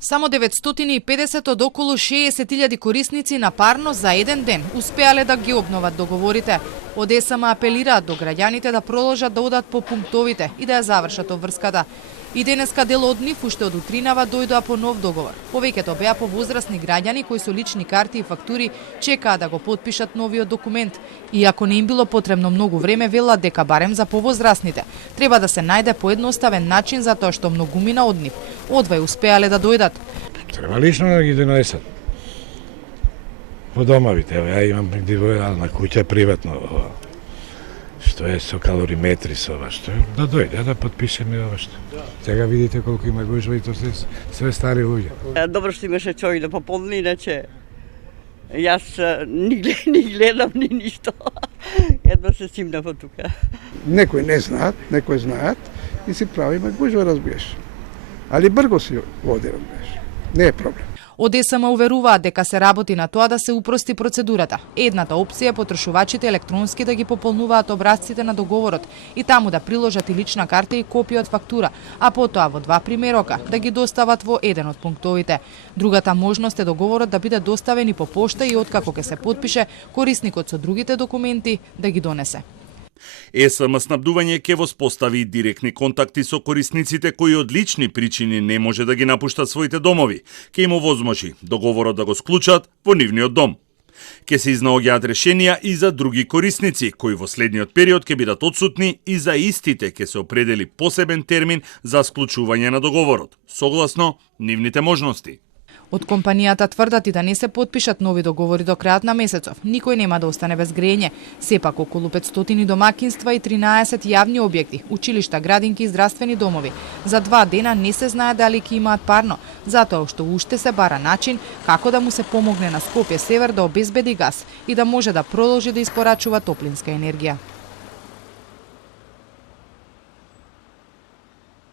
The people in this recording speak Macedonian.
Само 950 од околу 60.000 корисници на парно за еден ден успеале да ги обноват договорите. Од ЕСМ апелираат до граѓаните да продолжат да одат по пунктовите и да ја завршат обврската. И денеска дел од нив уште од утринава дојдоа по нов договор. Повеќето беа повозрасни граѓани кои со лични карти и фактури чекаа да го потпишат новиот документ. Иако не им било потребно многу време, велат дека барем за повозрасните треба да се најде поедноставен начин затоа што многумина од нив одвај успеале да дојдат. Треба лично да ги донесат по домовите. Ја имам индивидуална куќа приватно, што е со калориметри, со ова што да дојде да потпишеме ова што. Сега видите колку има гужва и тоа све стари луѓе. Добро што имаше човек да пополни, иначе јас ни гледам ни ништо. Едва се симнав од тука. Некои не знаат, некои знаат и си правиме гужва, разбираш. Али брго си води, разбираш. Не е проблем. Од ЕСМ уверуваат дека се работи на тоа да се упрости процедурата. Едната опција е потрошувачите електронски да ги пополнуваат образците на договорот и таму да приложат и лична карта и копија од фактура, а потоа во 2 примерока да ги достават во еден од пунктовите. Другата можност е договорот да биде доставен и по пошта и откако ќе се потпише, корисникот со другите документи да ги донесе. ЕСМ снабдување ќе воспостави директни контакти со корисниците кои од лични причини не може да ги напуштат своите домови. Ќе им овозможи договорот да го склучат во нивниот дом. Ќе се изнаоѓаат решенија и за други корисници кои во следниот период ќе бидат отсутни и за истите ќе се определи посебен термин за склучување на договорот, согласно нивните можности. Од компанијата тврдат и да не се потпишат нови договори до крајот на месецов. Никој нема да остане без грење. Сепак околу 500 домакинства и 13 јавни објекти, училишта, градинки и здравствени домови за 2 дена не се знае дали ќе имаат парно, затоа што уште се бара начин како да му се помогне на Скопје Север да обезбеди газ и да може да продолжи да испорачува топлинска енергија.